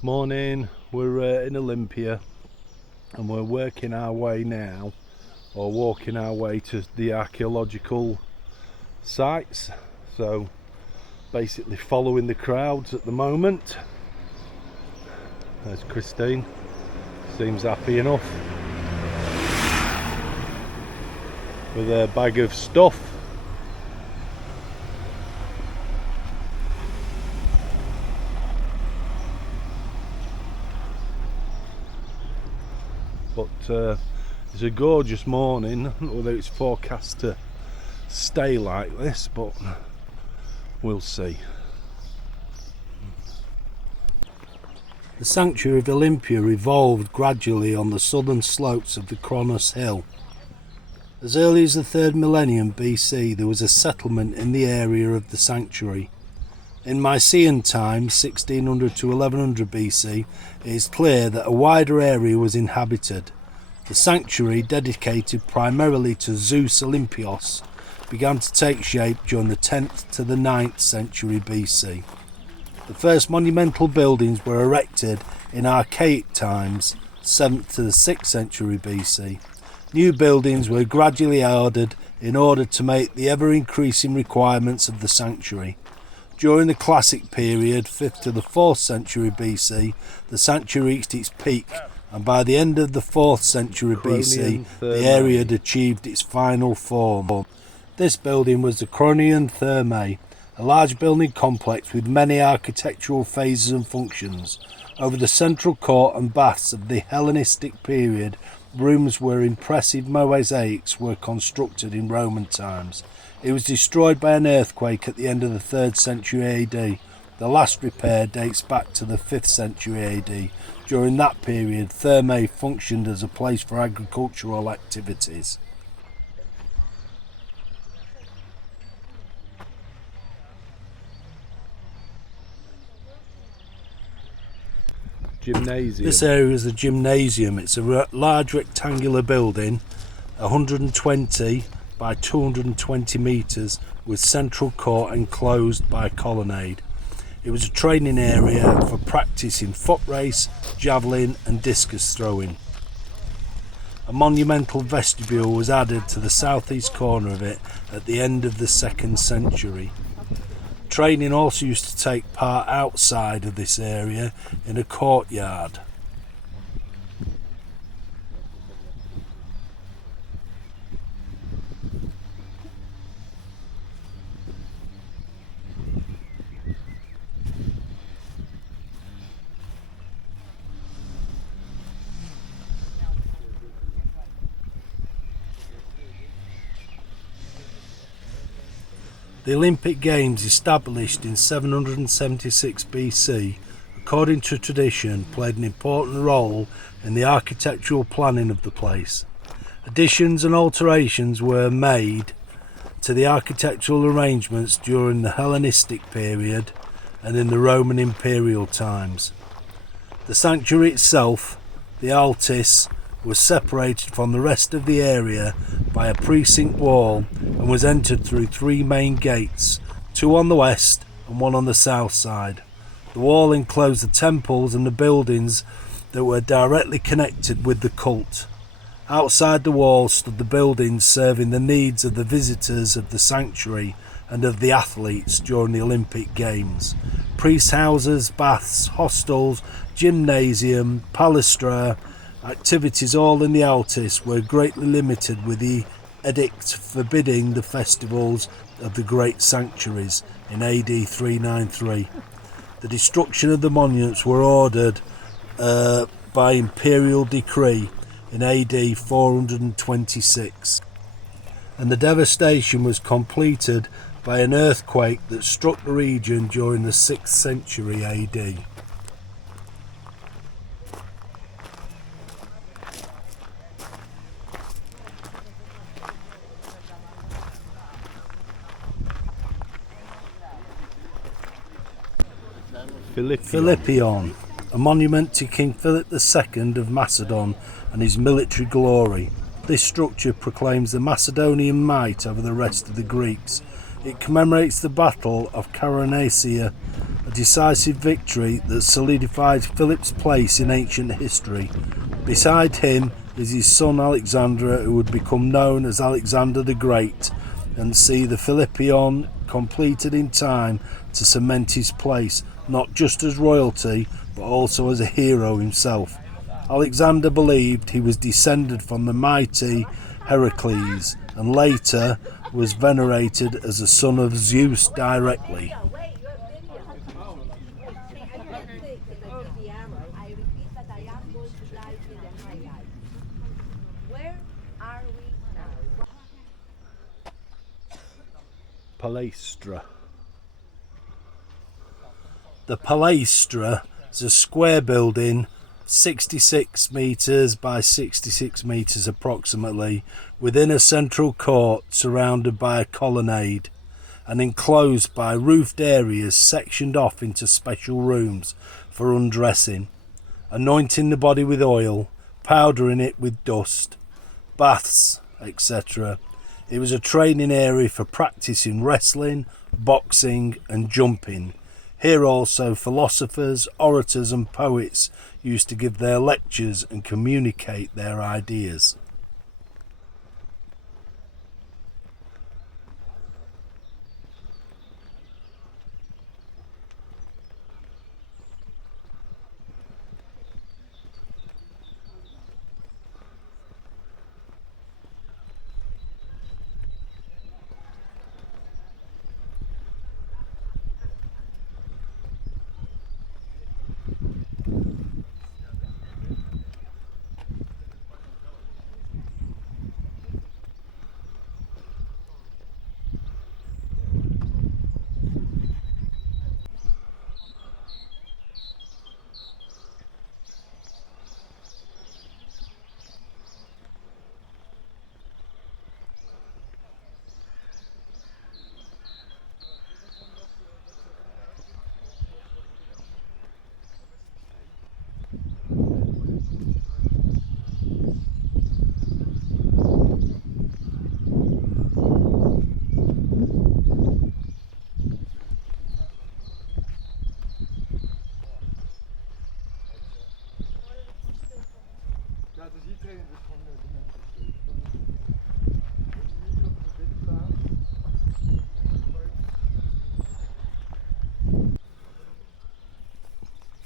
Morning, we're in Olympia and we're working our way now, or walking our way to the archaeological sites. So basically following the crowds at the moment. There's Christine, seems happy enough with a bag of stuff. But it's a gorgeous morning, although it's forecast to stay like this, but we'll see. The sanctuary of Olympia evolved gradually on the southern slopes of the Kronos Hill. As early as the 3rd millennium BC, there was a settlement in the area of the sanctuary. In Mycenaean times, 1600 to 1100 BC, it is clear that a wider area was inhabited. The sanctuary, dedicated primarily to Zeus Olympios, began to take shape during the 10th to the 9th century BC. The first monumental buildings were erected in archaic times, 7th to the 6th century BC. New buildings were gradually added in order to meet the ever-increasing requirements of the sanctuary. During the Classic period, 5th to the 4th century BC, the sanctuary reached its peak, and by the end of the 4th century BC, the area had achieved its final form. This building was the Cronion Thermae, a large building complex with many architectural phases and functions. Over the central court and baths of the Hellenistic period, rooms where impressive mosaics were constructed in Roman times. It was destroyed by an earthquake at the end of the 3rd century AD. The last repair dates back to the 5th century AD. During that period, Thermae functioned as a place for agricultural activities. Gymnasium. This area is a gymnasium. It's a large rectangular building, 120 by 220 metres, with central court enclosed by a colonnade. It was a training area for practice in foot race, javelin and discus throwing. A monumental vestibule was added to the southeast corner of it at the end of the 2nd century. Training also used to take part outside of this area in a courtyard. The Olympic Games, established in 776 BC, according to tradition, played an important role in the architectural planning of the place. Additions and alterations were made to the architectural arrangements during the Hellenistic period and in the Roman imperial times. The sanctuary itself, the Altis, was separated from the rest of the area by a precinct wall and was entered through 3 main gates, 2 on the west and 1 on the south side. The wall enclosed the temples and the buildings that were directly connected with the cult. Outside the wall stood the buildings serving the needs of the visitors of the sanctuary and of the athletes during the Olympic Games. Priest houses, baths, hostels, gymnasium, palæstra, activities all in the Altis were greatly limited, with the edict forbidding the festivals of the great sanctuaries in AD 393. The destruction of the monuments were ordered by imperial decree in AD 426, and the devastation was completed by an earthquake that struck the region during the 6th century AD. Philippion, a monument to King Philip II of Macedon and his military glory. This structure proclaims the Macedonian might over the rest of the Greeks. It commemorates the Battle of Chaeronea a decisive victory that solidified Philip's place in ancient history. Beside him is his son Alexander, who would become known as Alexander the Great, and see the Philippion completed in time to cement his place, not just as royalty, but also as a hero himself. Alexander believed he was descended from the mighty Heracles, and later was venerated as a son of Zeus directly. Palaestra. The Palaestra is a square building 66 metres by 66 metres approximately, within a central court surrounded by a colonnade and enclosed by roofed areas sectioned off into special rooms for undressing, anointing the body with oil, powdering it with dust, baths, etc. It was a training area for practicing wrestling, boxing and jumping. Here also philosophers, orators and poets used to give their lectures and communicate their ideas.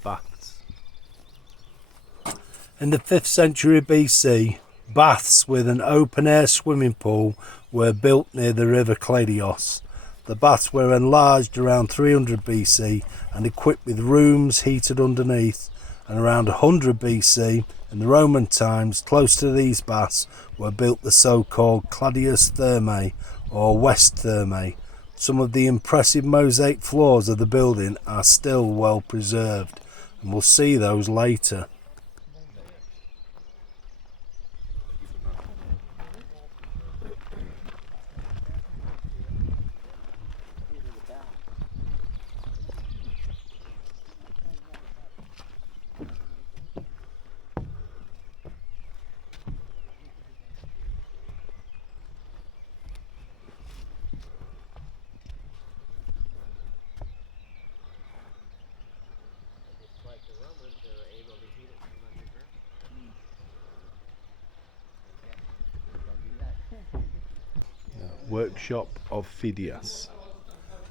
Baths. In the 5th century BC, baths with an open-air swimming pool were built near the river Cladios. The baths were enlarged around 300 BC and equipped with rooms heated underneath, and around 100 BC, in the Roman times, close to these baths were built the so-called Cladius Thermae or West Thermae. Some of the impressive mosaic floors of the building are still well preserved, and we'll see those later. Workshop of Phidias.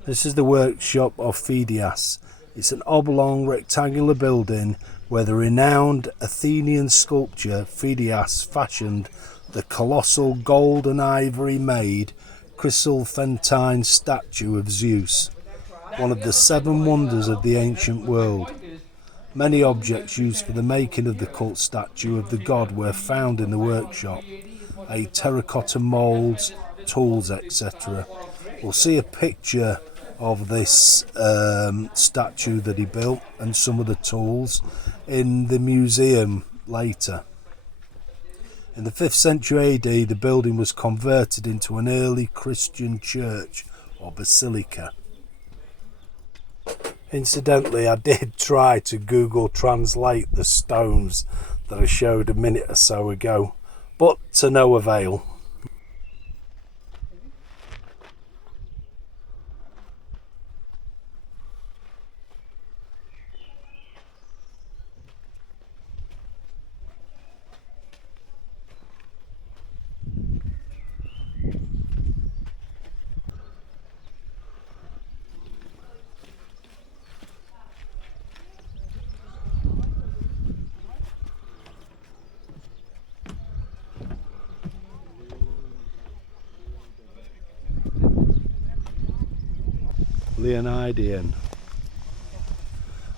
This is the workshop of Phidias. It's an oblong rectangular building where the renowned Athenian sculptor Phidias fashioned the colossal gold and ivory made chryselephantine statue of Zeus, one of the 7 wonders of the ancient world. Many objects used for the making of the cult statue of the god were found in the workshop, terracotta moulds, tools, etc. We'll see a picture of this statue that he built and some of the tools in the museum later. In the 5th century AD, the building was converted into an early Christian church or basilica. Incidentally, I did try to Google translate the stones that I showed a minute or so ago, but to no avail. Leonidian.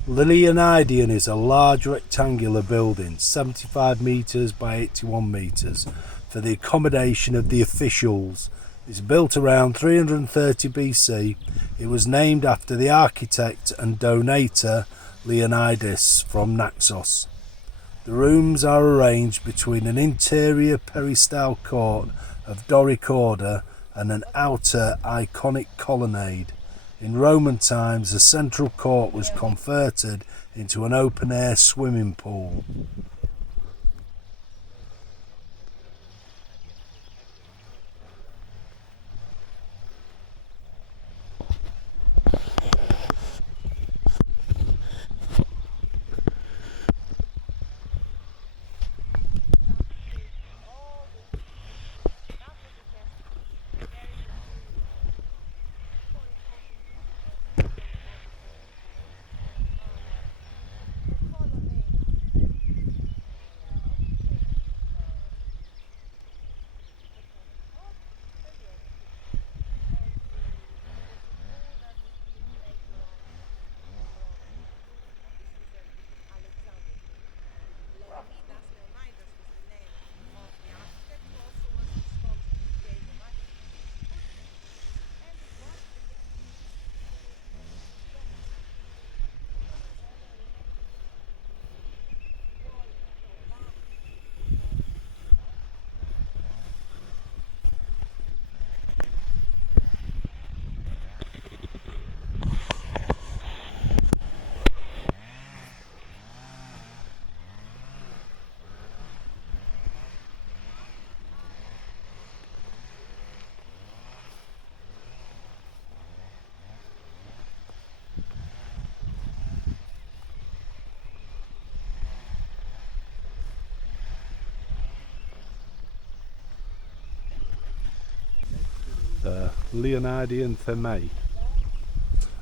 Leonidian is a large rectangular building, 75 metres by 81 metres, for the accommodation of the officials. It's built around 330 BC. It was named after the architect and donator Leonidas from Naxos. The rooms are arranged between an interior peristyle court of Doric order and an outer iconic colonnade. In Roman times, the central court was converted into an open-air swimming pool. The Leonidian Thermae.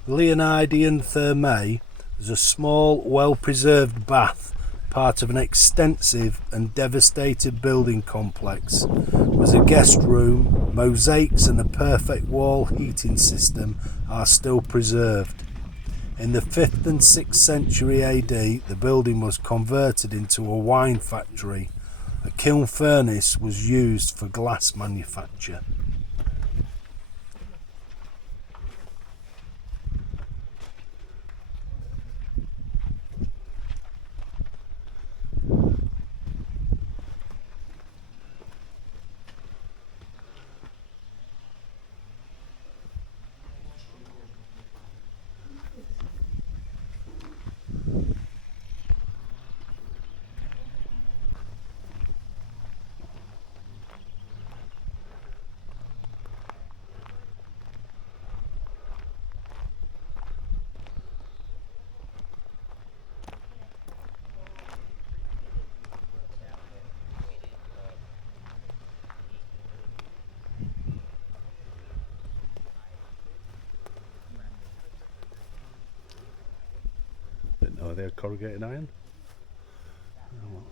Leonidian Thermae is a small, well-preserved bath, part of an extensive and devastated building complex. It was a guest room. Mosaics and a perfect wall heating system are still preserved. In the 5th and 6th century AD, the building was converted into a wine factory. A kiln furnace was used for glass manufacture. Are they corrugated iron? Oh, well.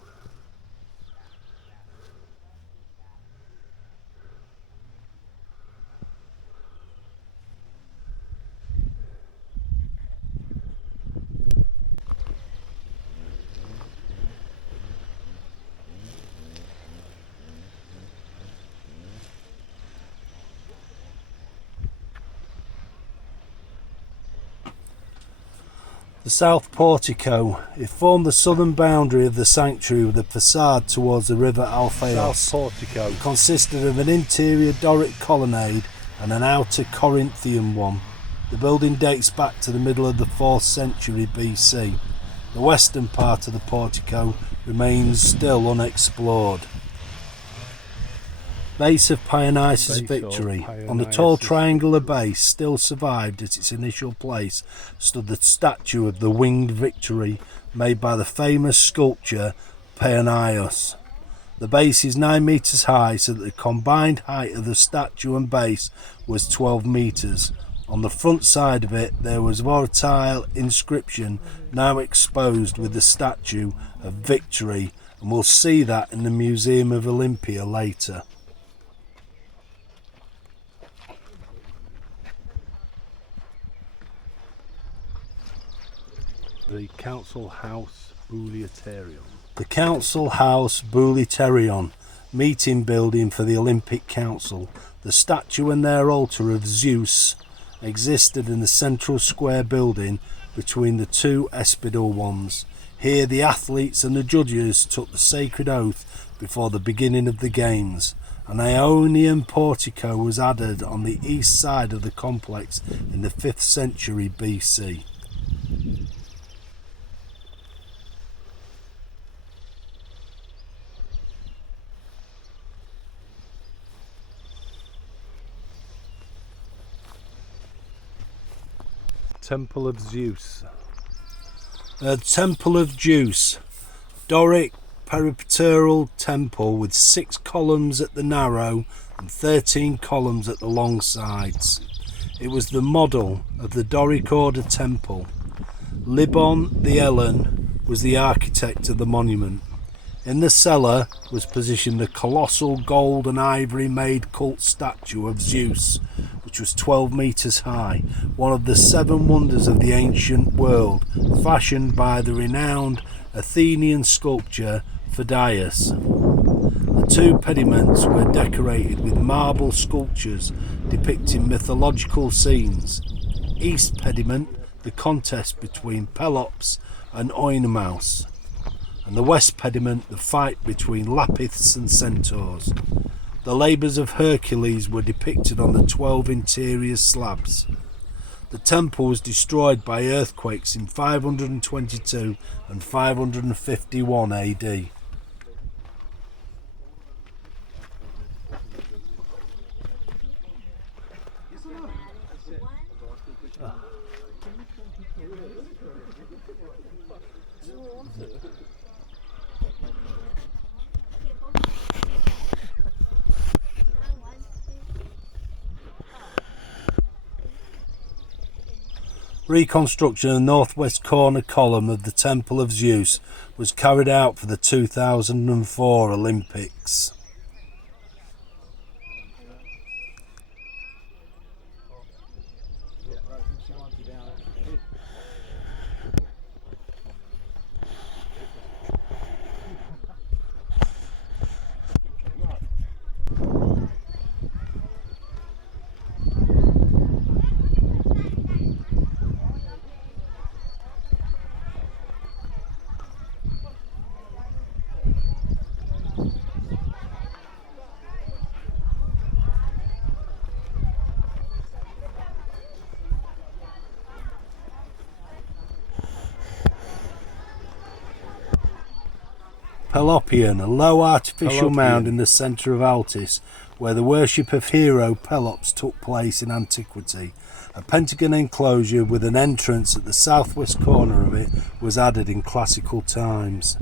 The south portico. It formed the southern boundary of the sanctuary with a facade towards the river Alphaeus. South portico. It consisted of an interior Doric colonnade and an outer Corinthian one. The building dates back to the middle of the 4th century BC. The western part of the portico remains still unexplored. Base of Dionysus' victory. On the tall triangular base, still survived at its initial place, stood the statue of the winged victory made by the famous sculptor Dionysus. The base is 9 metres high, so that the combined height of the statue and base was 12 metres. On the front side of it there was a volatile inscription now exposed with the statue of victory, and we'll see that in the Museum of Olympia later. The Council House Bouleuterion. The Council House Bouleuterion, meeting building for the Olympic Council. The statue and their altar of Zeus existed in the central square building between the two Espidal ones. Here the athletes and the judges took the sacred oath before the beginning of the games. An Ionian portico was added on the east side of the complex in the 5th century BC. Temple of Zeus. Temple of Zeus, Doric peripteral temple with 6 columns at the narrow and 13 columns at the long sides. It was the model of the Doric order temple. Libon the Hellen was the architect of the monument. In the cellar was positioned a colossal gold and ivory made cult statue of Zeus, which was 12 meters high, one of the 7 wonders of the ancient world, fashioned by the renowned Athenian sculptor Phidias. The 2 pediments were decorated with marble sculptures depicting mythological scenes. East pediment, the contest between Pelops and Oenomaus, and the west pediment, the fight between Lapiths and Centaurs. The labours of Hercules were depicted on the 12 interior slabs. The temple was destroyed by earthquakes in 522 and 551 AD. Reconstruction of the northwest corner column of the Temple of Zeus was carried out for the 2004 Olympics. Pelopion, a low artificial mound in the centre of Altis, where the worship of hero Pelops took place in antiquity. A pentagon enclosure with an entrance at the southwest corner of it was added in classical times.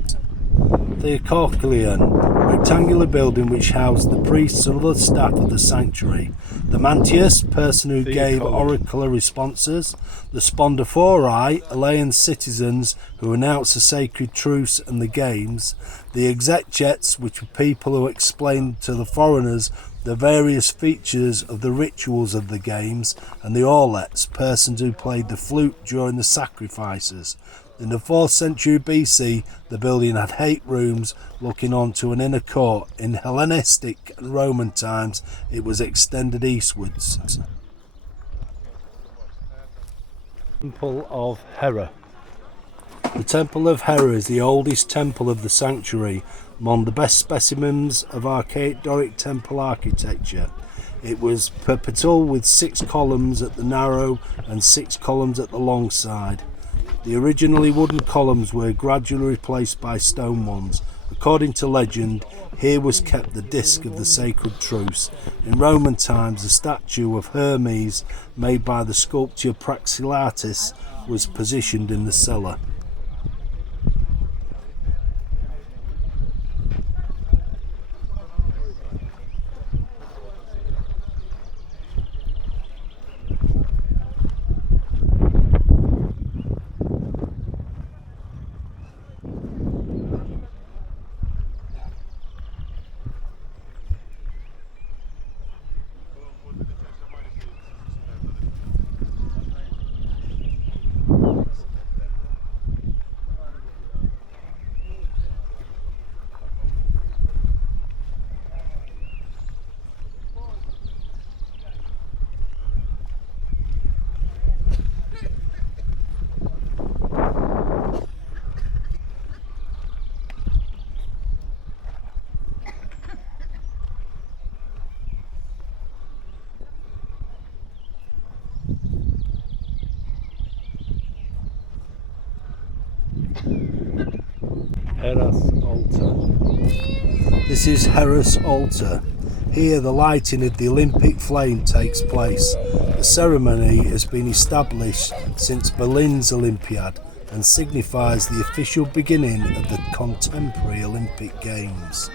The Theocorklion, rectangular building which housed the priests and other staff of the sanctuary. The Mantius, person who gave oracular responses. The Spondophori, Elean citizens who announced the sacred truce and the games. The Exegets, which were people who explained to the foreigners the various features of the rituals of the games. And the Orlets, persons who played the flute during the sacrifices. In the 4th century BC, the building had 8 rooms looking onto an inner court. In Hellenistic and Roman times, it was extended eastwards. Temple of Hera. The Temple of Hera is the oldest temple of the sanctuary, among the best specimens of archaic Doric temple architecture. It was perpetual with 6 columns at the narrow and 6 columns at the long side. The originally wooden columns were gradually replaced by stone ones. According to legend, here was kept the disc of the sacred truce. In Roman times, a statue of Hermes, made by the sculptor Praxilatus, was positioned in the cellar. Heras altar. This is Heras altar. Here the lighting of the Olympic flame takes place. The ceremony has been established since Berlin's Olympiad and signifies the official beginning of the contemporary Olympic Games.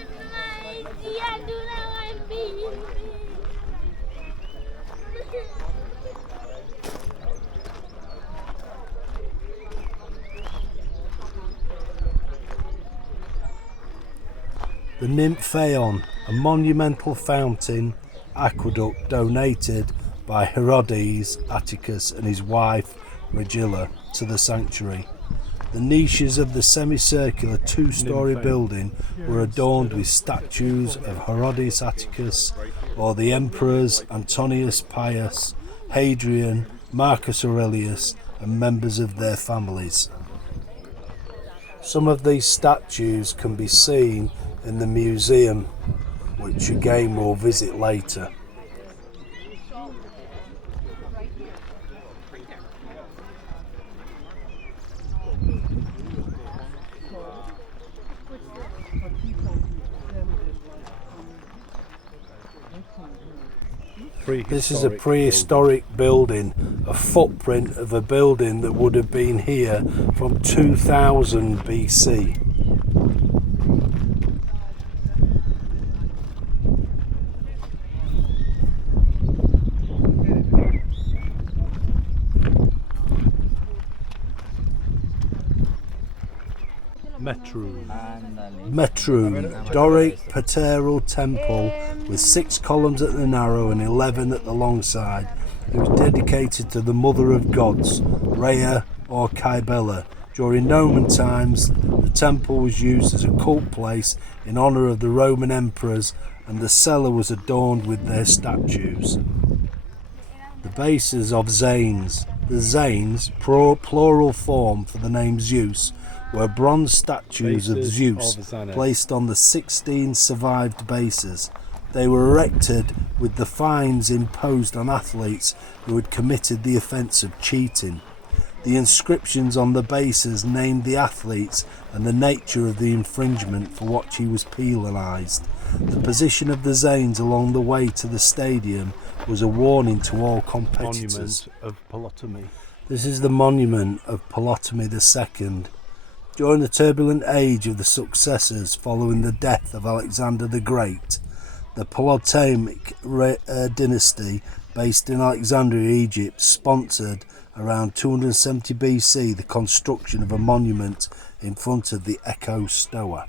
The Nymphaeon, a monumental fountain aqueduct donated by Herodes Atticus and his wife Regilla to the sanctuary. The niches of the semicircular two-storey building were adorned with statues of Herodes Atticus or the emperors Antonius Pius, Hadrian, Marcus Aurelius and members of their families. Some of these statues can be seen in the museum, which again we'll visit later. This is a prehistoric building, a footprint of a building that would have been here from 2000 BC. Metru, Doric Pateral temple with 6 columns at the narrow and 11 at the long side. It was dedicated to the Mother of Gods, Rhea or Kybele. During Roman times, the temple was used as a cult place in honour of the Roman emperors, and the cellar was adorned with their statues. The bases of Zanes. The Zanes, plural form for the name Zeus, were bronze statues of Zeus placed on the 16 survived bases. They were erected with the fines imposed on athletes who had committed the offence of cheating. The inscriptions on the bases named the athletes and the nature of the infringement for which he was penalised. The position of the Zanes along the way to the stadium was a warning to all competitors. This is the monument of Ptolemy II. During the turbulent age of the successors following the death of Alexander the Great, the Ptolemaic dynasty, based in Alexandria, Egypt, sponsored around 270 BC the construction of a monument in front of the Echo Stoa.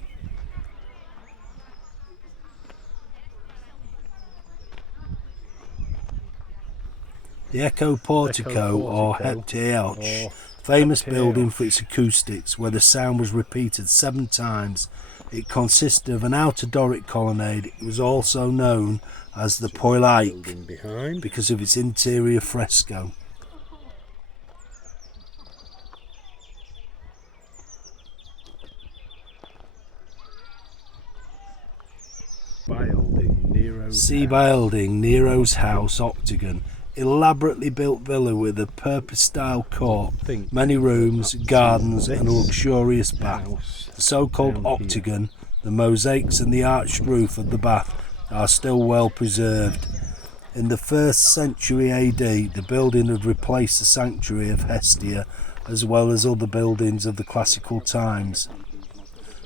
The Echo Portico or Heptioch, famous building for its acoustics, where the sound was repeated 7 times. It consisted of an outer Doric colonnade. It was also known as the Poilaik because of its interior fresco. Sea Building, Nero's house, octagon. Elaborately built villa with a purpose-style court, many rooms, gardens and a luxurious bath. The so-called octagon, the mosaics and the arched roof of the bath are still well preserved. In the 1st century AD, the building had replaced the sanctuary of Hestia as well as other buildings of the classical times.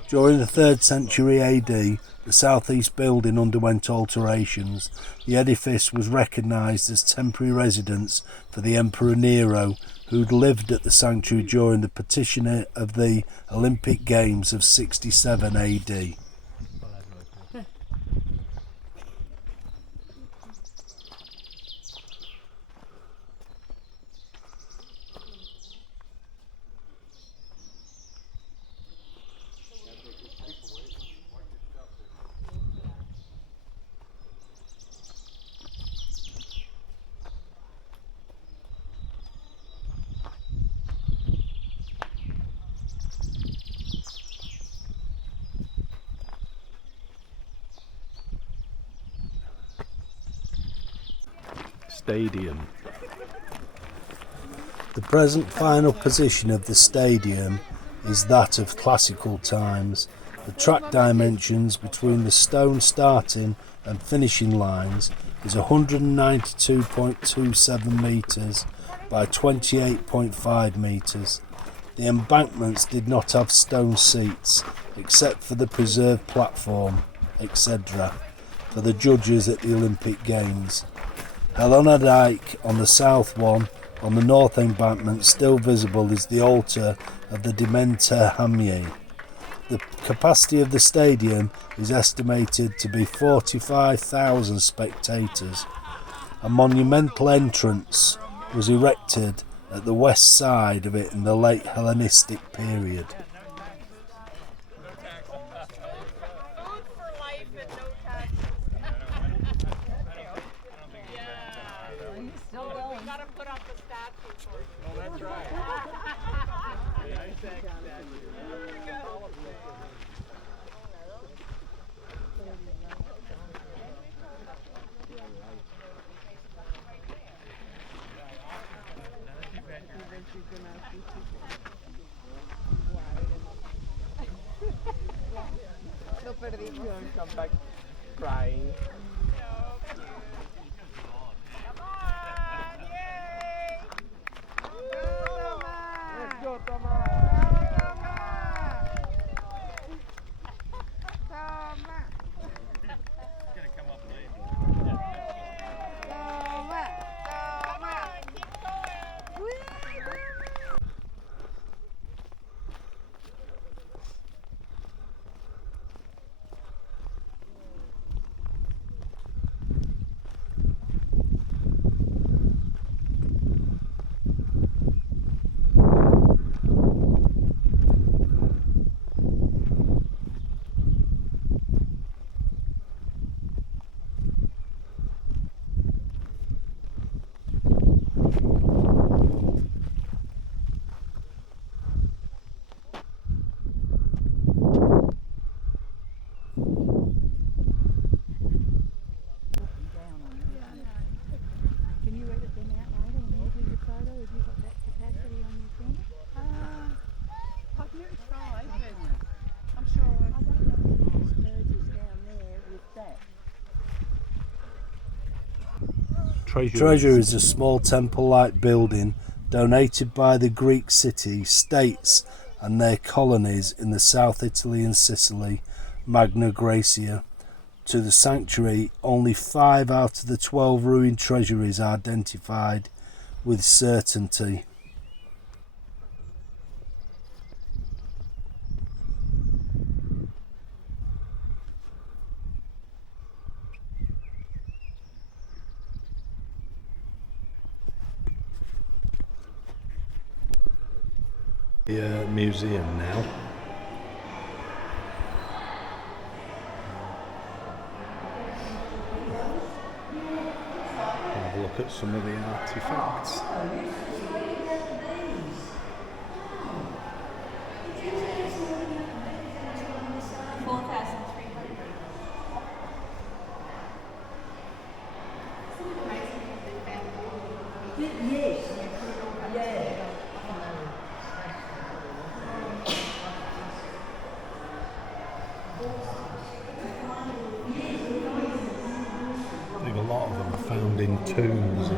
During the 3rd century AD, the southeast building underwent alterations. The edifice was recognised as temporary residence for the Emperor Nero, who'd lived at the sanctuary during the petition of the Olympic Games of 67 AD. Stadium. The present final position of the stadium is that of classical times. The track dimensions between the stone starting and finishing lines is 192.27 metres by 28.5 metres. The embankments did not have stone seats, except for the preserved platform, etc., for the judges at the Olympic Games. Helena Dyke on the south one. On the north embankment, still visible, is the altar of the Demeter Hamye. The capacity of the stadium is estimated to be 45,000 spectators. A monumental entrance was erected at the west side of it in the late Hellenistic period. Come back crying. Let's go, Thomas! Treasure is a small temple-like building donated by the Greek city-states and their colonies in the South Italy and Sicily, Magna Graecia. To the sanctuary, only 5 out of the 12 ruined treasuries are identified with certainty. The museum now. Have a look at some of the artifacts. I think a lot of them are found in tombs.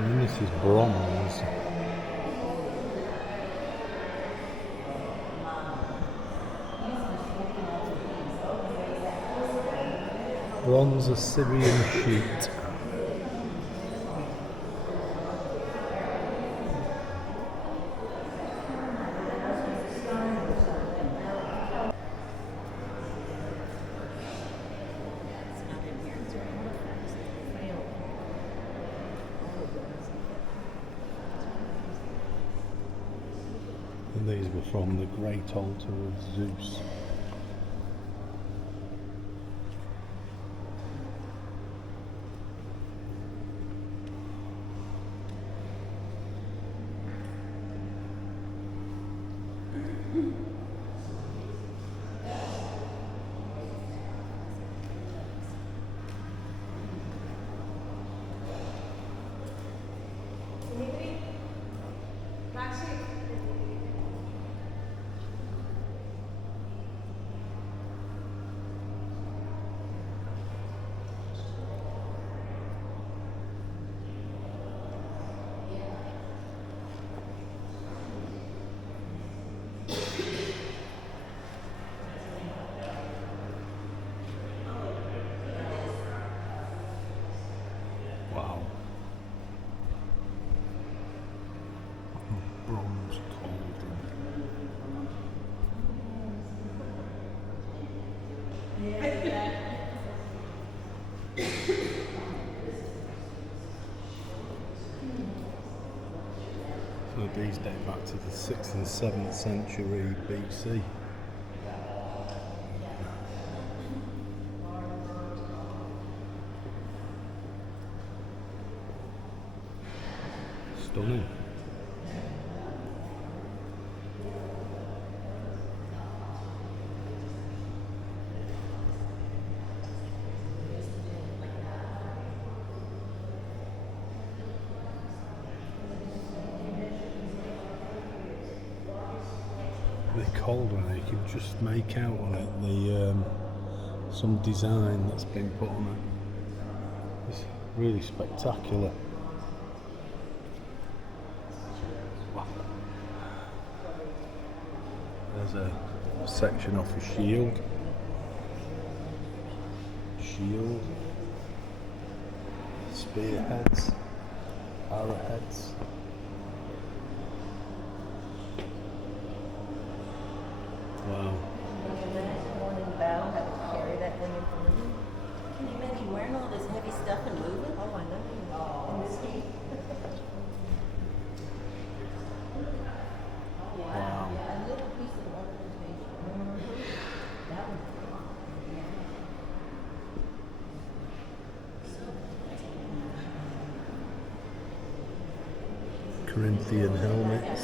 And this is bronze. Bronze Assyrian sheet. And these were from the Great Altar of Zeus. Wow. Bronze cauldron. So these date back to the 6th and 7th century BC. Stunning. The cauldron, you can just make out on it some design that's been put on it. It's really spectacular. Wow. There's a section off a shield. Spearheads, arrowheads. Wow. Morning bow, have to carry that thing in front of you. Can you imagine wearing all this heavy stuff and moving? Oh, I know. In this heat. Wow. A little piece of ornamentation. That was Corinthian helmets.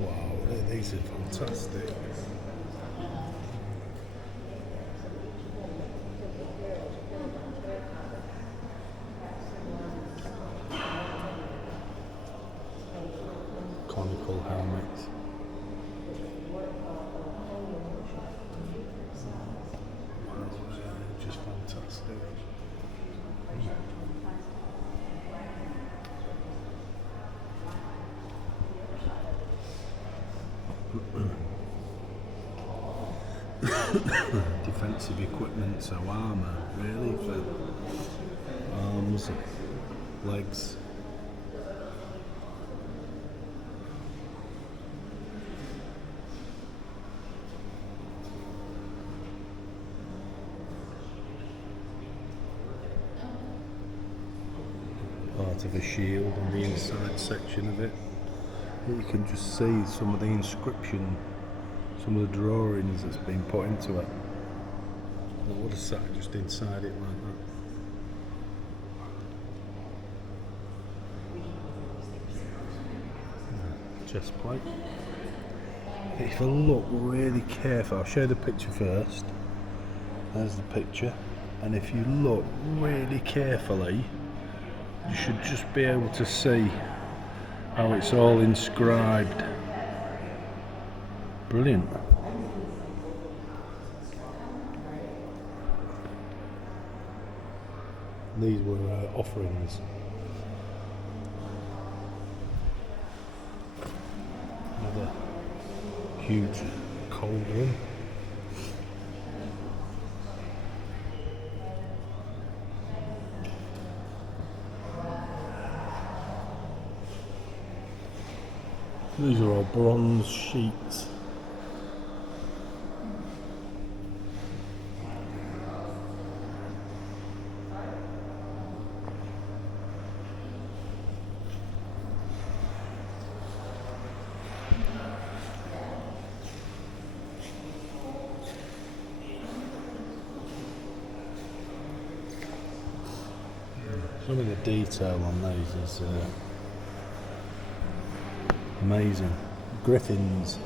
Wow, these are fantastic. Conical helmets. Wow, just fantastic. Defensive equipment, so armour really for arms, legs. Part of a shield on the inside section of it. You can just see some of the inscription, some of the drawings that's been put into it. I would have sat just inside it like that. Chest plate. If I look really careful, I'll show the picture first. There's the picture, and if you look really carefully, you should just be able to see how it's all inscribed. Brilliant. These were offerings. Another huge cauldron. These are all bronze sheets. Some of the detail on these is amazing. Griffins,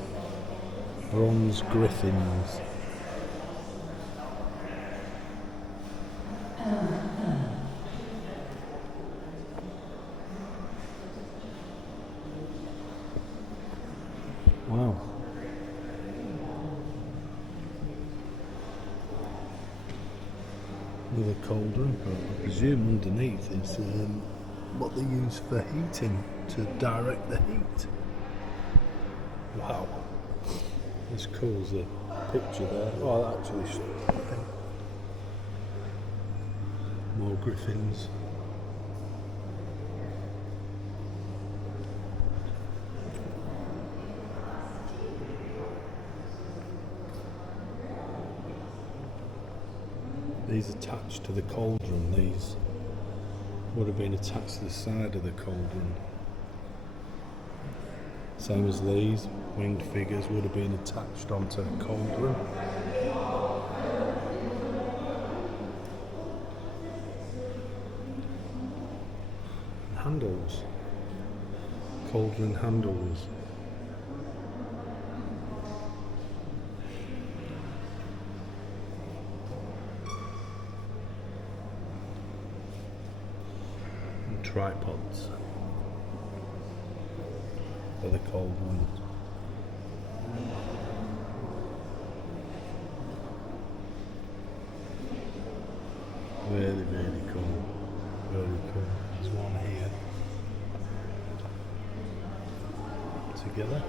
bronze griffins. Wow. With a cauldron, but I presume underneath is what they use for heating, to direct the heat. Wow. As cool as the picture there. Oh, actually, I think more griffins. These attached to the cauldron, these would have been attached to the side of the cauldron. Same as these, winged figures would have been attached onto a cauldron. Handles, cauldron handles. Tripods for the cauldrons. Really, really cool. Very cool. There's one here. Together.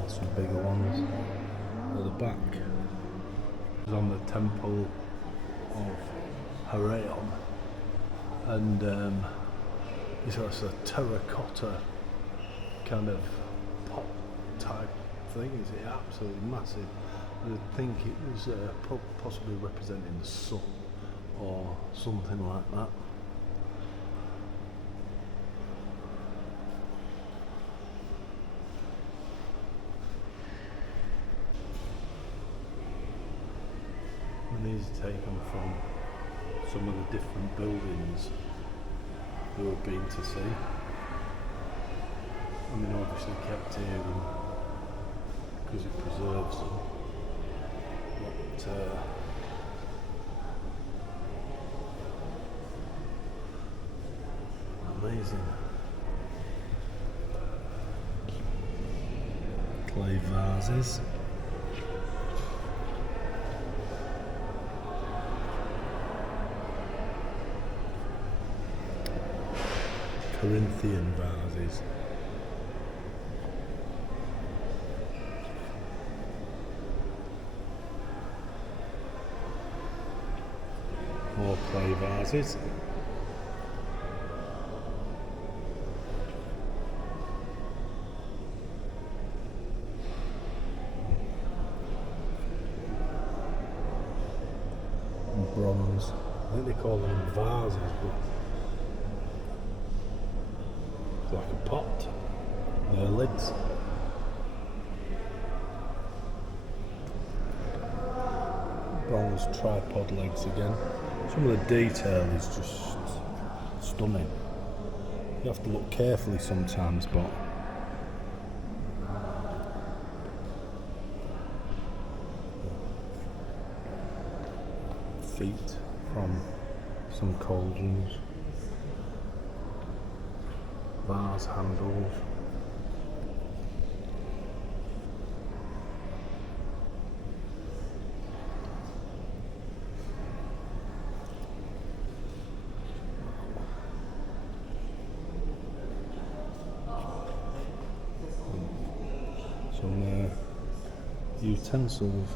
And some bigger ones at the back. It's on the temple of Haraon, and it's a terracotta kind of pot type thing. Is it absolutely massive? I think it was possibly representing the sun or something like that. And these are taken from some of the different buildings that we've been to see. I mean, obviously kept here because it preserves them. But amazing. Clay vases. Corinthian vases. More clay vases. And bronze. I think they call them vases, but like a pot, their lids. Bronze tripod legs again. Some of the detail is just stunning. You have to look carefully sometimes, but feet from some cauldrons. Vase handles. Some utensils.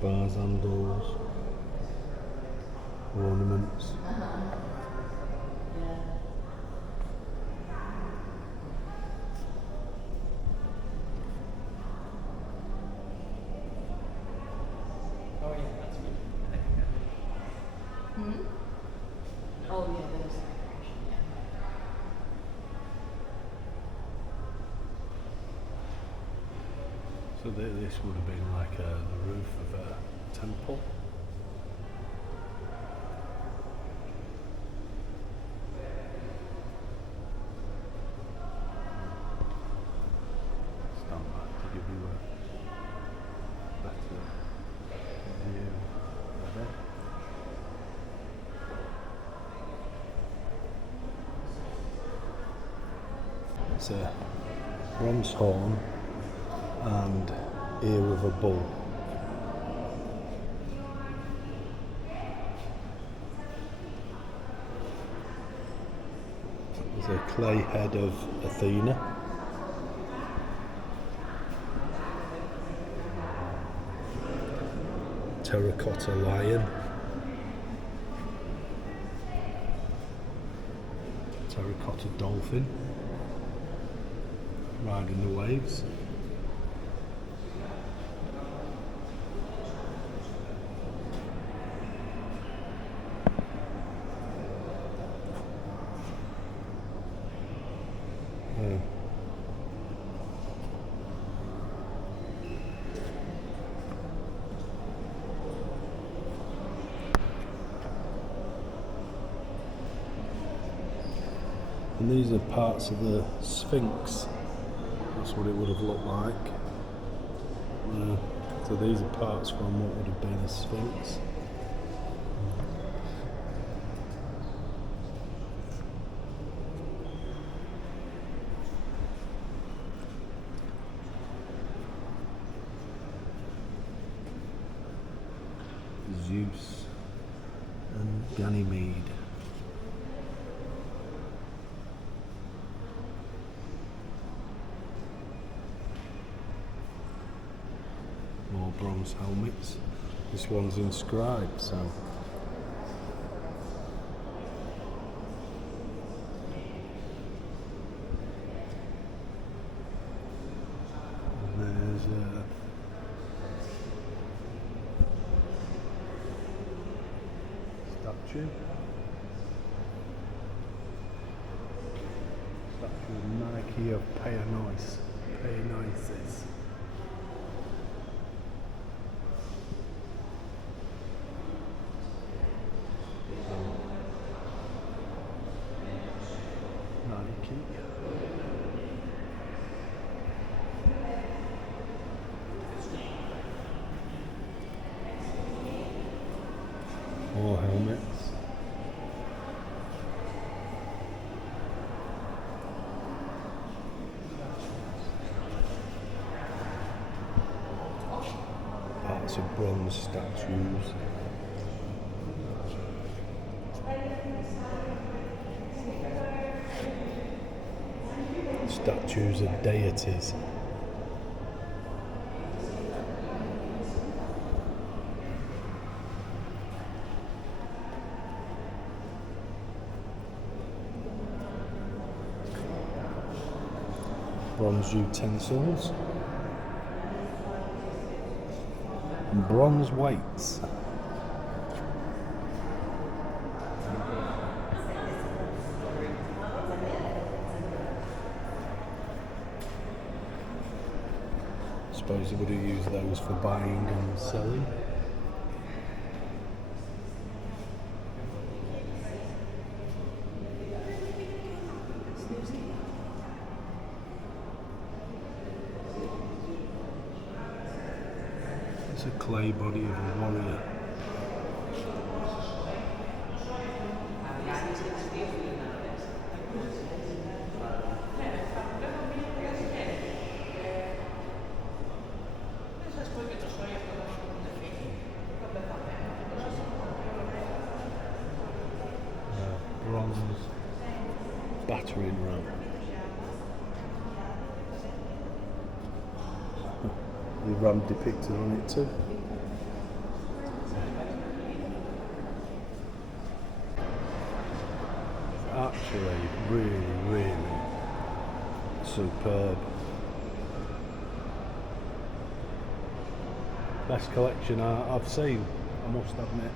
Vase handles. Ornaments. Oh yeah, those. So this would have been like the roof of a temple. Stand back to give you a better view of it. It's a bronze horn and ear of a bull. There's a clay head of Athena. Terracotta lion. Terracotta dolphin riding the waves. And these are parts of the Sphinx. That's what it would have looked like. So these are parts from what would have been a Sphinx. Zeus and Ganymede. More bronze helmets. This one's inscribed, so and there's a statue. Statue of Nike of Peonices. Nike. More helmets. Parts of bronze statues. Statues of deities. Bronze utensils. And bronze weights. Suppose they would have used those for buying and selling. It's a clay body of a warrior. Bronze battering ram. The ram depicted on it too. Actually, really superb. Best collection I've seen, I must admit.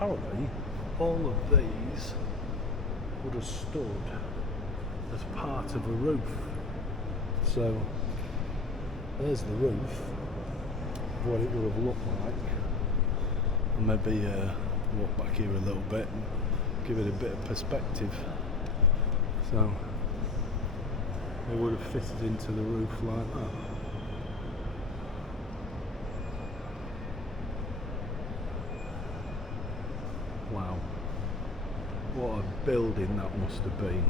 apparently all of these would have stood as part of a roof. So there's the roof, what it would have looked like. And maybe walk back here a little bit and give it a bit of perspective. So they would have fitted into the roof like that. Wow, what a building that must have been.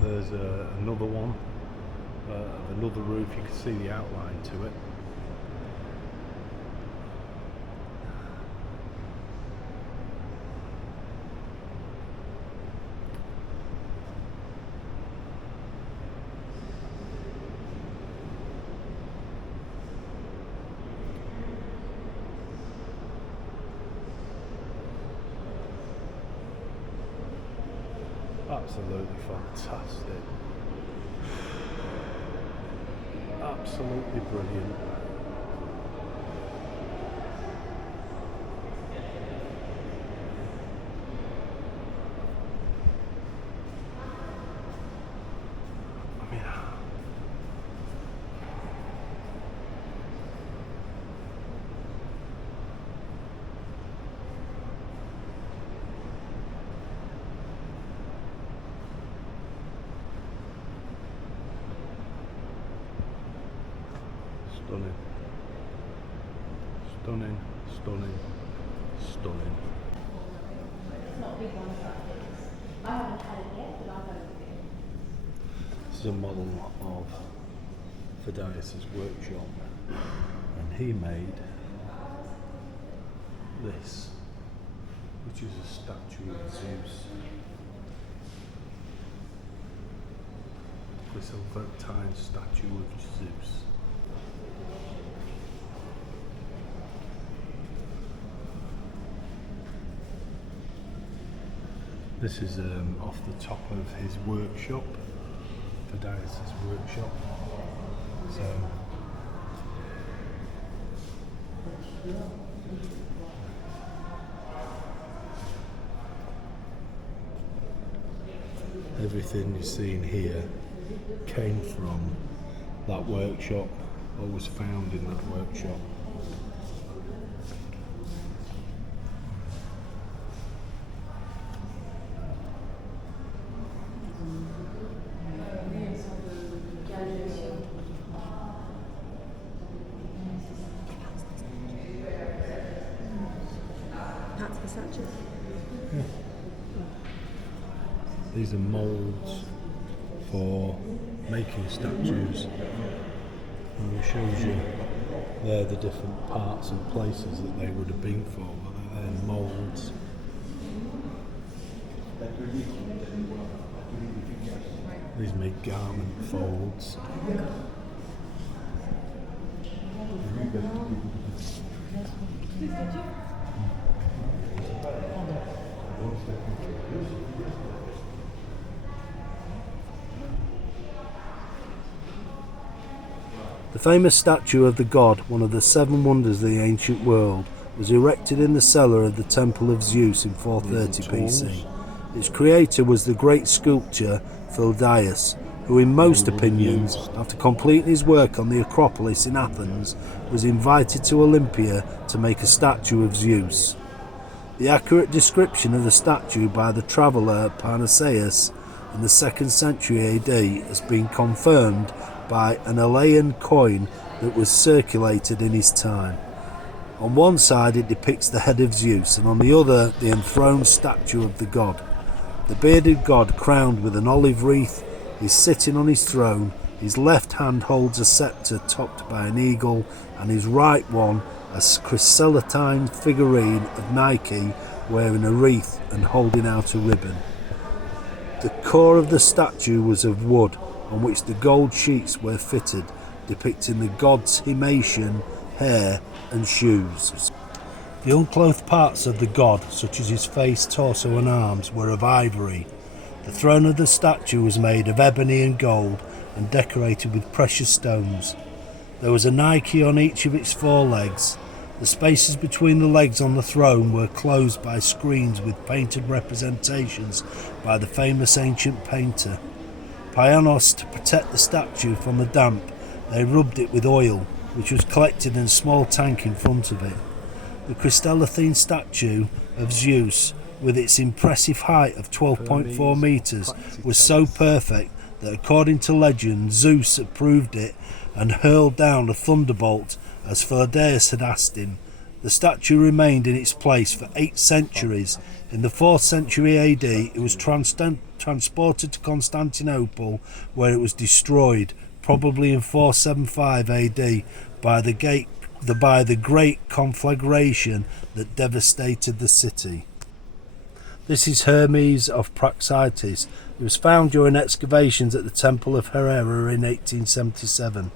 There's another one, of another roof. You can see the outline to it. Absolutely fantastic. Absolutely brilliant. I mean, stunning. Stunning, stunning, stunning. This is a model of Phidias' workshop, and he made this, which is a statue of Zeus. This Levantine statue of Zeus. This is off the top of his workshop, Phidias' workshop. So everything you're seeing here came from that workshop, or was found in that workshop. That's the statue. Yeah. These are moulds for making statues, and it shows you there the different parts and places that they would have been for, whether they're moulds. These make garment folds. The famous statue of the god, one of the 7 wonders of the ancient world, was erected in the cellar of the Temple of Zeus in 430 BC. Its creator was the great sculptor Phidias, who in most opinions, after completing his work on the Acropolis in Athens, was invited to Olympia to make a statue of Zeus. The accurate description of the statue by the traveller Parnassus in the 2nd century AD has been confirmed by an Alaean coin that was circulated in his time. On one side it depicts the head of Zeus, and on the other the enthroned statue of the god. The bearded god, crowned with an olive wreath, is sitting on his throne. His left hand holds a sceptre topped by an eagle, and his right one a chrysolite figurine of Nike wearing a wreath and holding out a ribbon. The core of the statue was of wood, on which the gold sheets were fitted, depicting the god's himation hair and shoes. The unclothed parts of the god, such as his face, torso and arms, were of ivory. The throne of the statue was made of ebony and gold and decorated with precious stones. There was a Nike on each of its forelegs. The spaces between the legs on the throne were closed by screens with painted representations by the famous ancient painter. Paianos, to protect the statue from the damp, they rubbed it with oil, which was collected in a small tank in front of it. The crystalline statue of Zeus, with its impressive height of 12.4 metres, was so perfect that, according to legend, Zeus approved it and hurled down a thunderbolt as Philadeus had asked him. The statue remained in its place for 8 centuries. In the 4th century AD, it was transported to Constantinople, where it was destroyed, probably in 475 AD, by the great conflagration that devastated the city. This is Hermes of Praxiteles. It was found during excavations at the Temple of Herrera in 1877.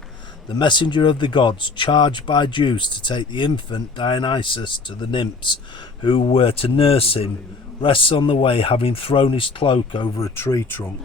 The messenger of the gods, charged by Zeus to take the infant Dionysus to the nymphs who were to nurse him, rests on the way, having thrown his cloak over a tree trunk.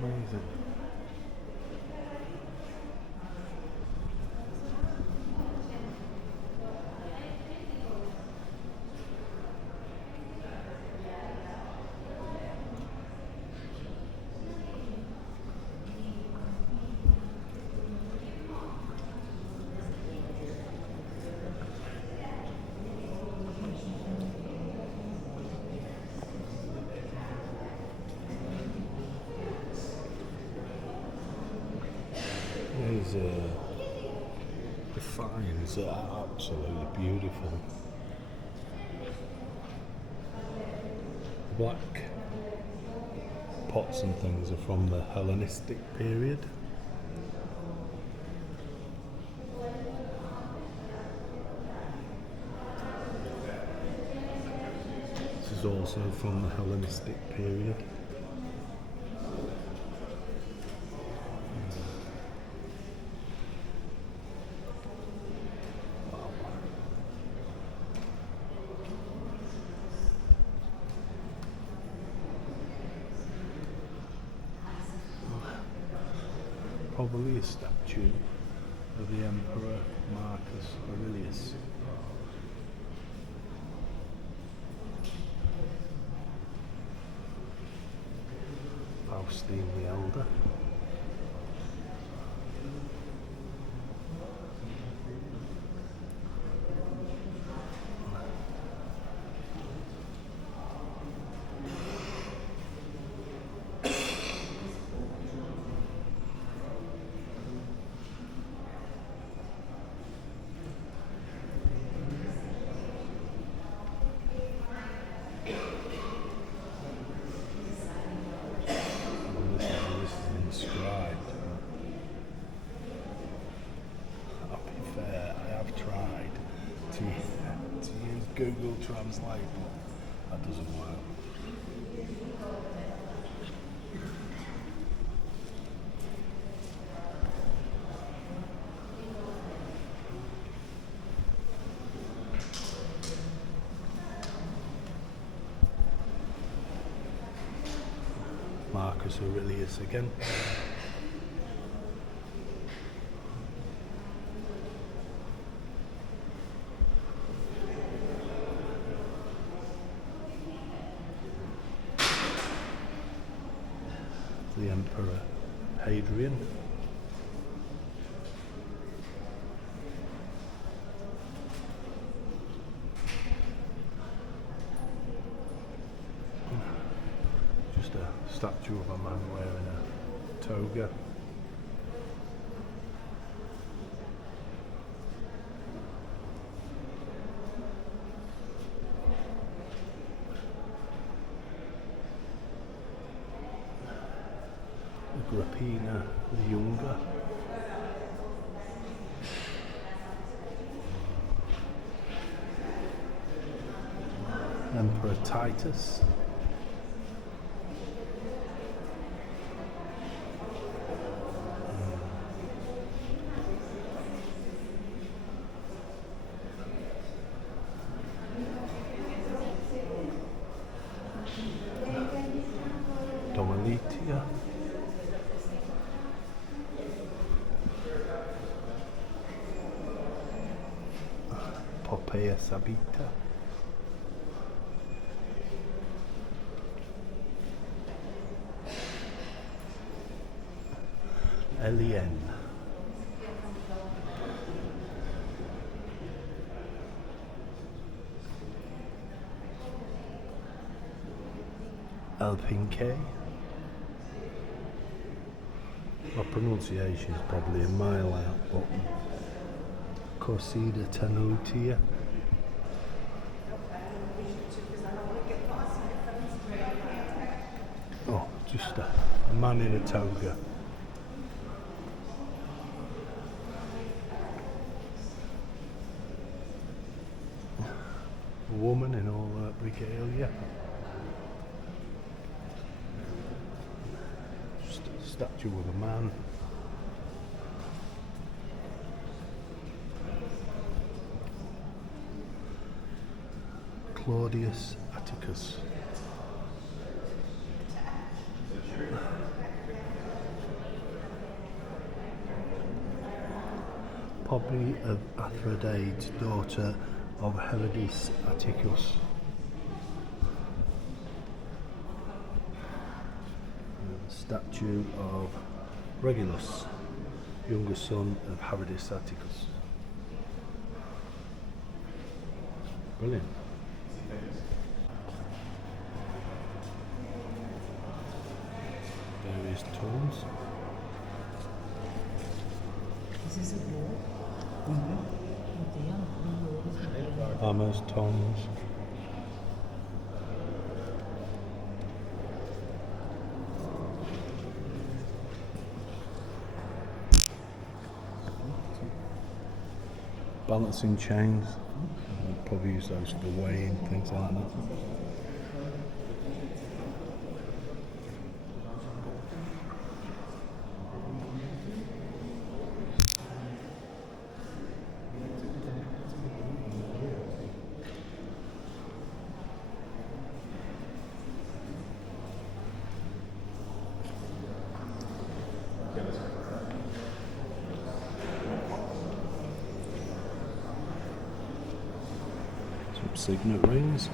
Amazing. The finds are absolutely beautiful. Black pots and things are from the Hellenistic period. This is also from the Hellenistic period. Probably a statue of the Emperor Marcus Aurelius. Faustine the Elder. Google Translate, but that doesn't work. Marcus Aurelius again. the Emperor Hadrian. Just a statue of a man wearing a toga. Agrippina the Younger. Emperor Titus. Domalitia. Poppaea Sabita. Elien. Elpinque. My pronunciation is probably a mile out, but Corsida tenutia. Oh, just a man in a toga. A woman in all that regalia. Just a statue of a man. Claudius Atticus. Poppy of Aphrodite, daughter of Herodes Atticus. Statue of Regulus, younger son of Herodes Atticus. Brilliant. Various tombs. Is this a wall? Armors, tombs. Balancing chains. I'd probably use those for weighing, things like that. Some signet rings.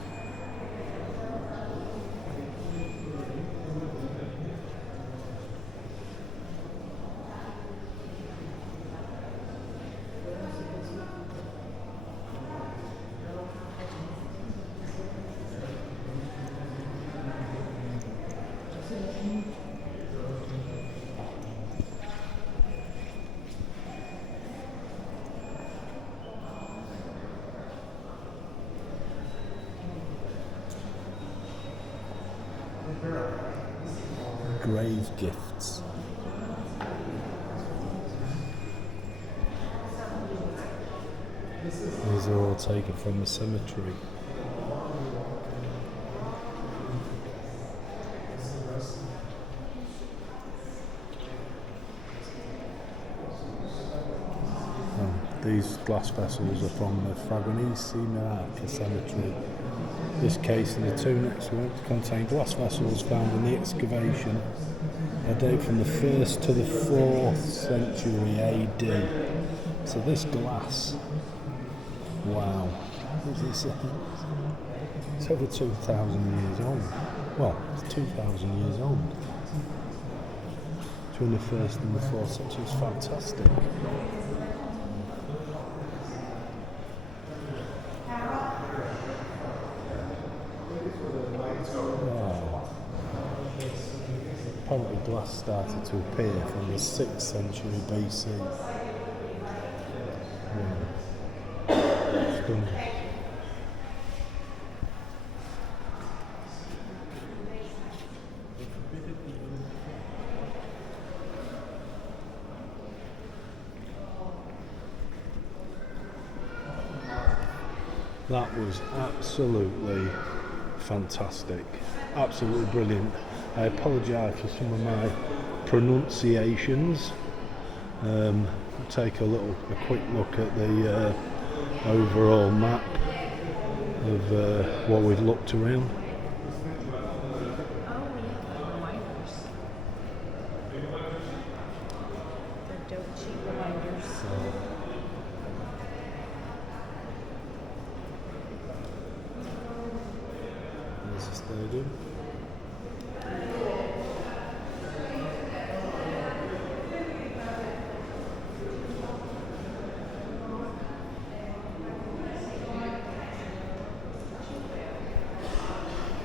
Grave gifts. These are all taken from the cemetery. These glass vessels are from the Fagonese Marca cemetery. This case and the two next ones contain glass vessels found in the excavation that date from the 1st to the 4th century AD. So this glass, wow, it's over 2,000 years old. Well, it's 2,000 years old. Between the 1st and the 4th century. It's fantastic. Apparently glass started to appear from the 6th century BC. Stunning. That was absolutely fantastic, absolutely brilliant. I apologise for some of my pronunciations. Take a quick look at the overall map of what we've looked around. There's the stadium.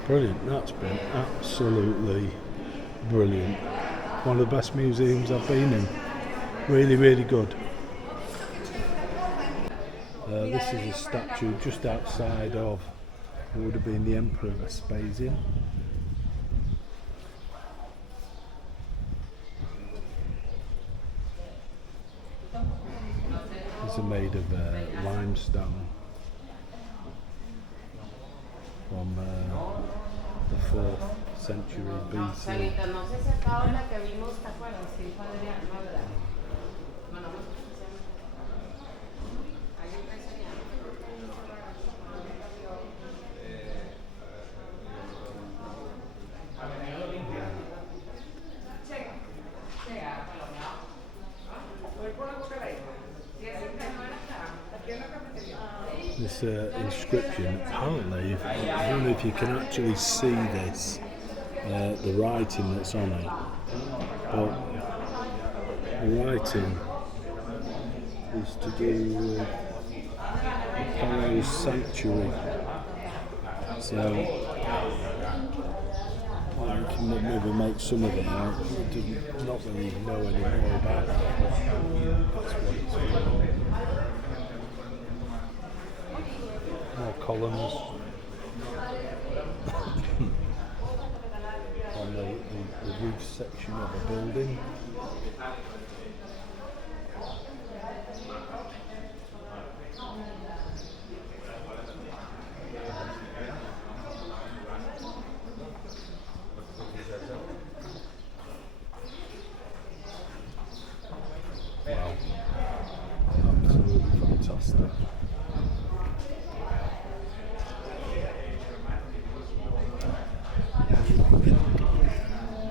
Brilliant, that's been absolutely brilliant. One of the best museums I've been in. Really, really good. This is a statue just outside of what would have been the Emperor Vespasian. These are made of limestone from the 4th century BC. This inscription, apparently, I don't know if you can actually see this, the writing that's on it, but the writing is to do with Apollo's sanctuary. So I can maybe make some of it out. I didn't not really know any more about it. That's what it's for. More columns on the roof section of a building. Wow, absolutely fantastic.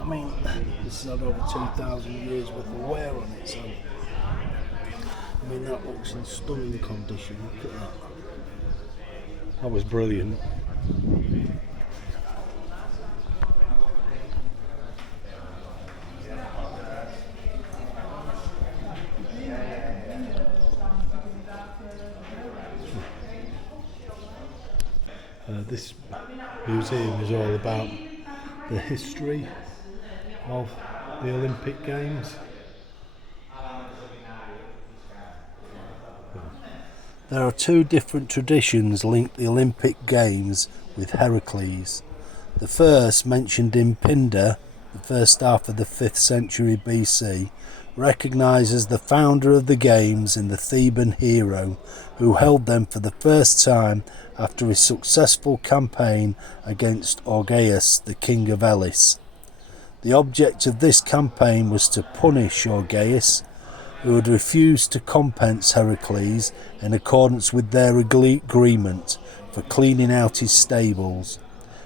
I mean, this has had over 2,000 years worth of wear on it, so I mean that looks in stunning condition. Look at that. That was brilliant. This museum is all about the history of the Olympic Games. There are two different traditions link the Olympic Games with Heracles. The first, mentioned in Pindar, the first half of the 5th century BC, recognises the founder of the Games in the Theban hero who held them for the first time after his successful campaign against Augeas, the king of Elis. The object of this campaign was to punish Augeas, who had refused to compensate Heracles in accordance with their agreement for cleaning out his stables.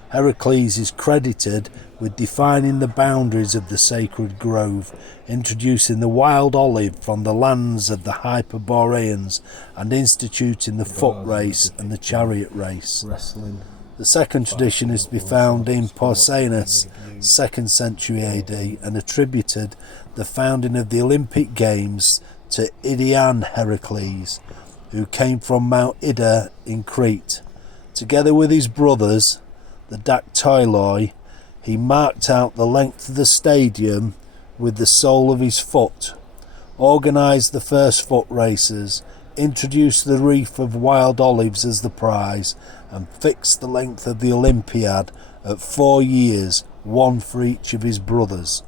Heracles is credited with defining the boundaries of the sacred grove, introducing the wild olive from the lands of the Hyperboreans, and instituting the foot race and the chariot race. Wrestling. The second tradition is to be found in Pausanias, 2nd century AD, and attributed the founding of the Olympic Games to Idaean Heracles, who came from Mount Ida in Crete. Together with his brothers, the Dactyloi, he marked out the length of the stadium with the sole of his foot, organised the first foot races, introduced the wreath of wild olives as the prize, and fixed the length of the Olympiad at 4 years, one for each of his brothers.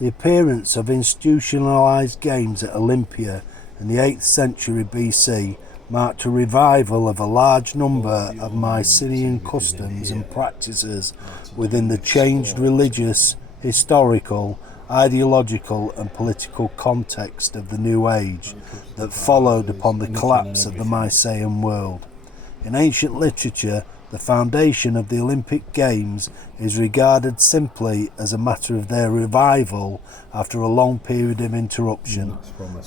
The appearance of institutionalised games at Olympia in the 8th century BC marked a revival of a large number of Mycenaean customs and practices within the changed religious, historical, ideological and political context of the New Age that followed upon the collapse of the Mycenaean world. In ancient literature, the foundation of the Olympic Games is regarded simply as a matter of their revival after a long period of interruption.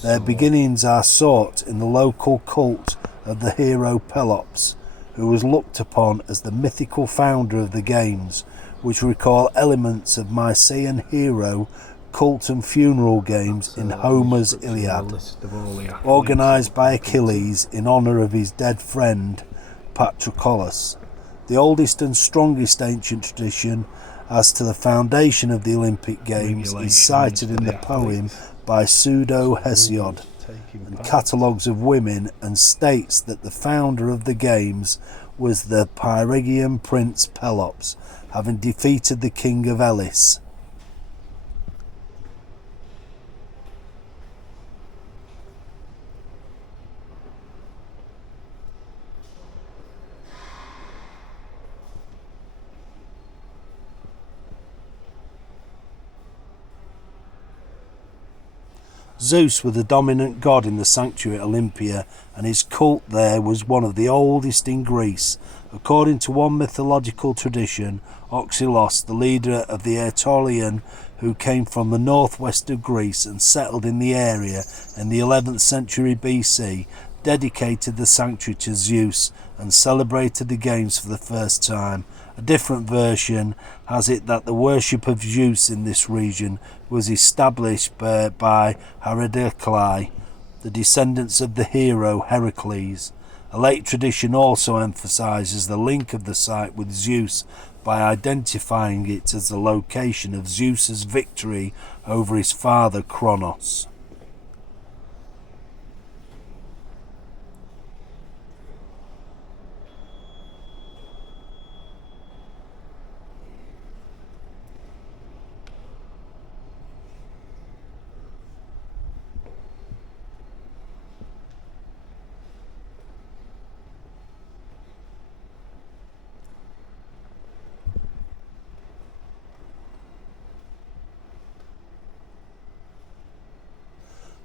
Their beginnings are sought in the local cult of the hero Pelops, who was looked upon as the mythical founder of the Games, which recall elements of Mycenaean hero cult and funeral games in Homer's Iliad, organised by Achilles in honour of his dead friend Patroclus. The oldest and strongest ancient tradition as to the foundation of the Olympic Games is cited in the poem by Pseudo-Hesiod and catalogues of women, and states that the founder of the Games was the Phrygian prince Pelops, having defeated the king of Elis. Zeus was the dominant god in the sanctuary at Olympia, and his cult there was one of the oldest in Greece. According to one mythological tradition, Oxylos, the leader of the Aetolian, who came from the northwest of Greece and settled in the area in the 11th century BC, dedicated the sanctuary to Zeus and celebrated the games for the first time. A different version has it that the worship of Zeus in this region was established by Heredocli, the descendants of the hero Heracles. A late tradition also emphasises the link of the site with Zeus by identifying it as the location of Zeus's victory over his father Cronos.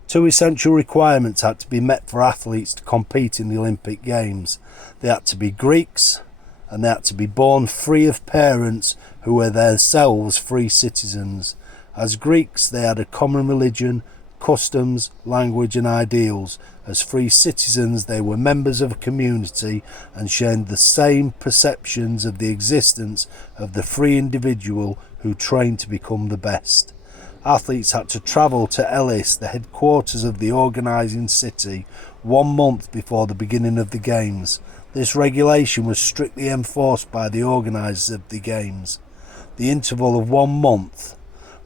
Two essential requirements had to be met for athletes to compete in the Olympic Games. They had to be Greeks, and they had to be born free of parents who were themselves free citizens. As Greeks, they had a common religion, customs, language and ideals. As free citizens, they were members of a community and shared the same perceptions of the existence of the free individual who trained to become the best. Athletes had to travel to Elis, the headquarters of the organising city, 1 month before the beginning of the Games. This regulation was strictly enforced by the organisers of the Games. The interval of 1 month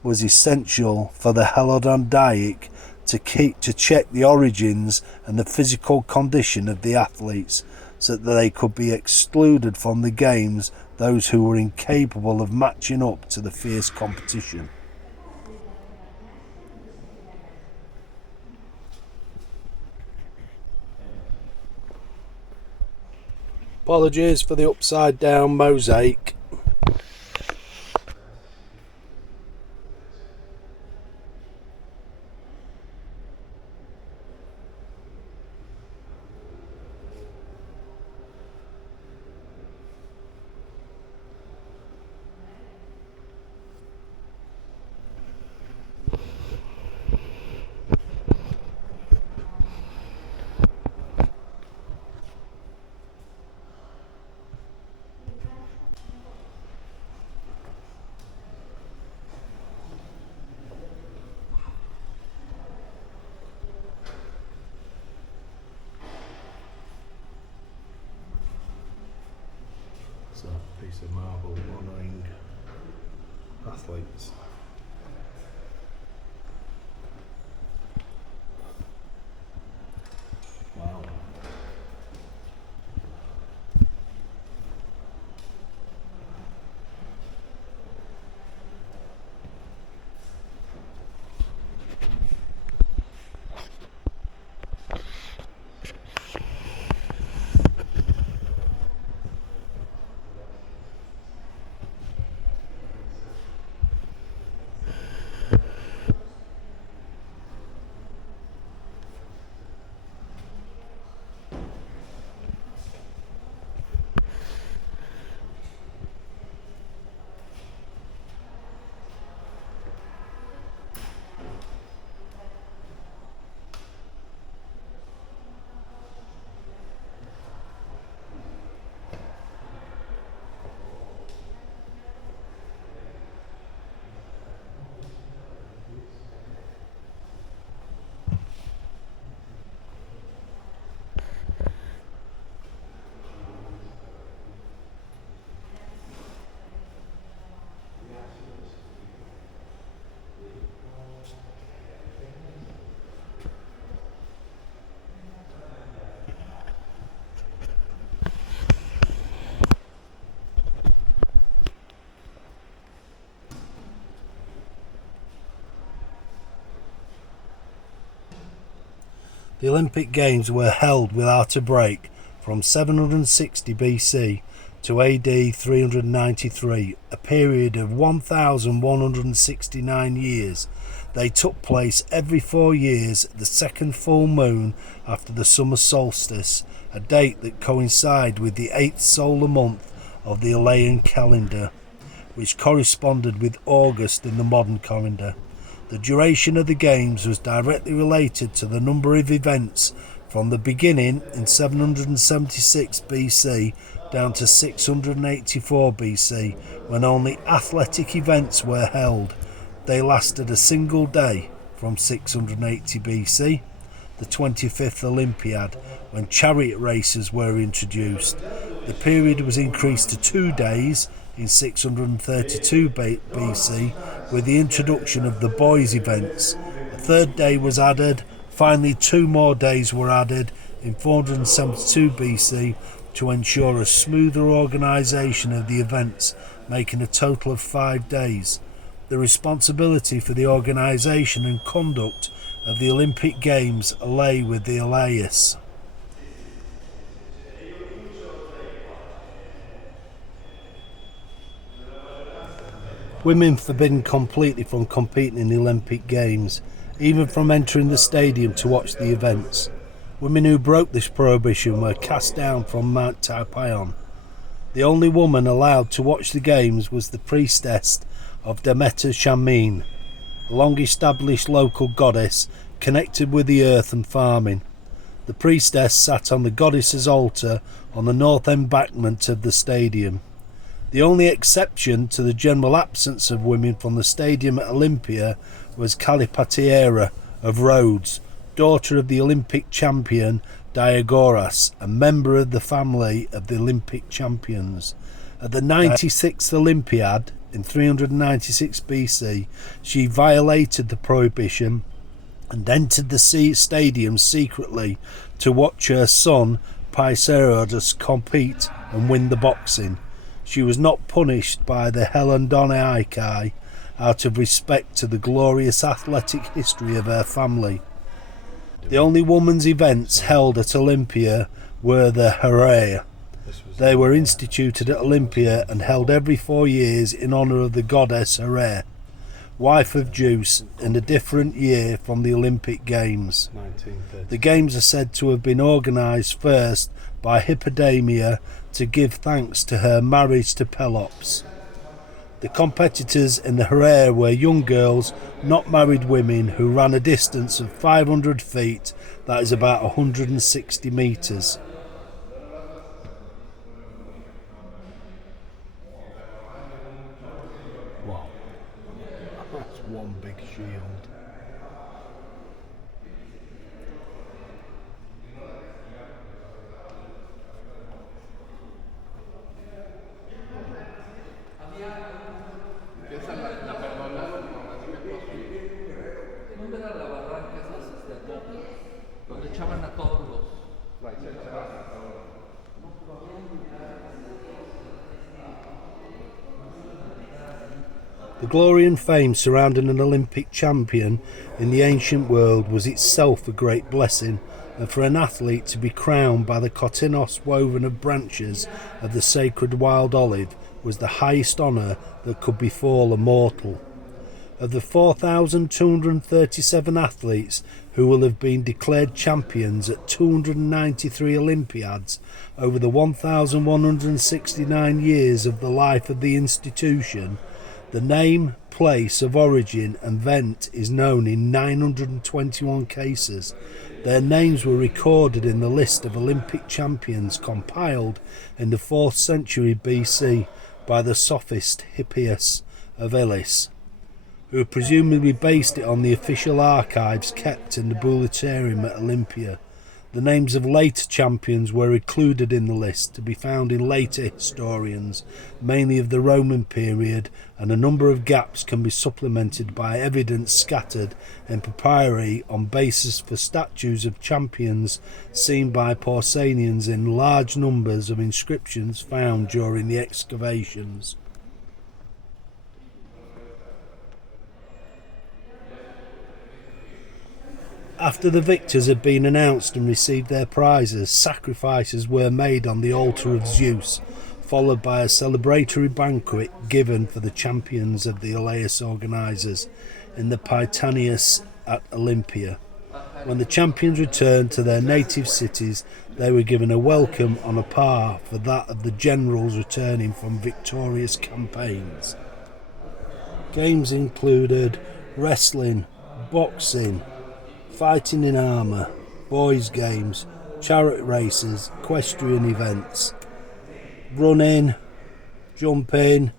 was essential for the Helodondiac to check the origins and the physical condition of the athletes, so that they could be excluded from the Games those who were incapable of matching up to the fierce competition. Apologies for the upside down mosaic. piece of marble honouring athletes. Wow. The Olympic Games were held without a break from 760 BC to AD 393, a period of 1,169 years. They took place every 4 years, the second full moon after the summer solstice, a date that coincided with the 8th solar month of the Alaean calendar, which corresponded with August in the modern calendar. The duration of the Games was directly related to the number of events from the beginning in 776 BC down to 684 BC, when only athletic events were held. They lasted a single day from 680 BC, the 25th Olympiad, when chariot races were introduced. The period was increased to 2 days in 632 BC with the introduction of the boys' events. A third day was added. Finally, 2 more days were added in 472 BC to ensure a smoother organisation of the events, making a total of 5 days. The responsibility for the organisation and conduct of the Olympic Games lay with the Alaeus. Women forbidden completely from competing in the Olympic Games, even from entering the stadium to watch the events. Women who broke this prohibition were cast down from Mount Typion. The only woman allowed to watch the games was the priestess of Demeter Shamin, a long-established local goddess connected with the earth and farming. The priestess sat on the goddess's altar on the north embankment of the stadium. The only exception to the general absence of women from the stadium at Olympia was Calipatiera of Rhodes, daughter of the Olympic champion Diagoras, a member of the family of the Olympic champions. At the 96th Olympiad in 396 BC, she violated the prohibition and entered the stadium secretly to watch her son Paiserodus compete and win the boxing. She was not punished by the Hellendonaiki out of respect to the glorious athletic history of her family. The only women's events held at Olympia were the Herae. They were instituted at Olympia and held every 4 years in honour of the goddess Herae, wife of Zeus, in a different year from the Olympic Games. The Games are said to have been organised first by Hippodamia to give thanks to her marriage to Pelops. The competitors in the Herae were young girls, not married women, who ran a distance of 500 feet, that is about 160 metres. Wow, that's one big shield. echaban a todos los... The glory and fame surrounding an Olympic champion in the ancient world was itself a great blessing, and for an athlete to be crowned by the cotinos woven of branches of the sacred wild olive was the highest honour that could befall a mortal. Of the 4,237 athletes who will have been declared champions at 293 Olympiads over the 1,169 years of the life of the institution, the name, place of origin and vent is known in 921 cases. Their names were recorded in the list of Olympic champions compiled in the 4th century BC by the sophist Hippias of Elis, who presumably based it on the official archives kept in the Bouleuterium at Olympia. The names of later champions were included in the list, to be found in later historians, mainly of the Roman period, and a number of gaps can be supplemented by evidence scattered in papyri on basis for statues of champions seen by Pausanians in large numbers of inscriptions found during the excavations. After the victors had been announced and received their prizes, sacrifices were made on the altar of Zeus, followed by a celebratory banquet given for the champions of the Elias organisers in the Prytaneus at Olympia. When the champions returned to their native cities, they were given a welcome on a par for that of the generals returning from victorious campaigns. Games included wrestling, boxing, fighting in armour, boys' games, chariot races, equestrian events, running, jumping,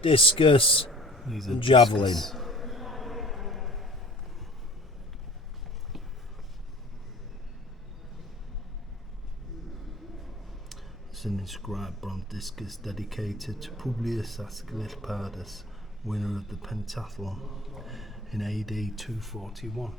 discus and javelin. It's an inscribed bronze discus dedicated to Publius Asclepius, winner of the pentathlon in AD 241.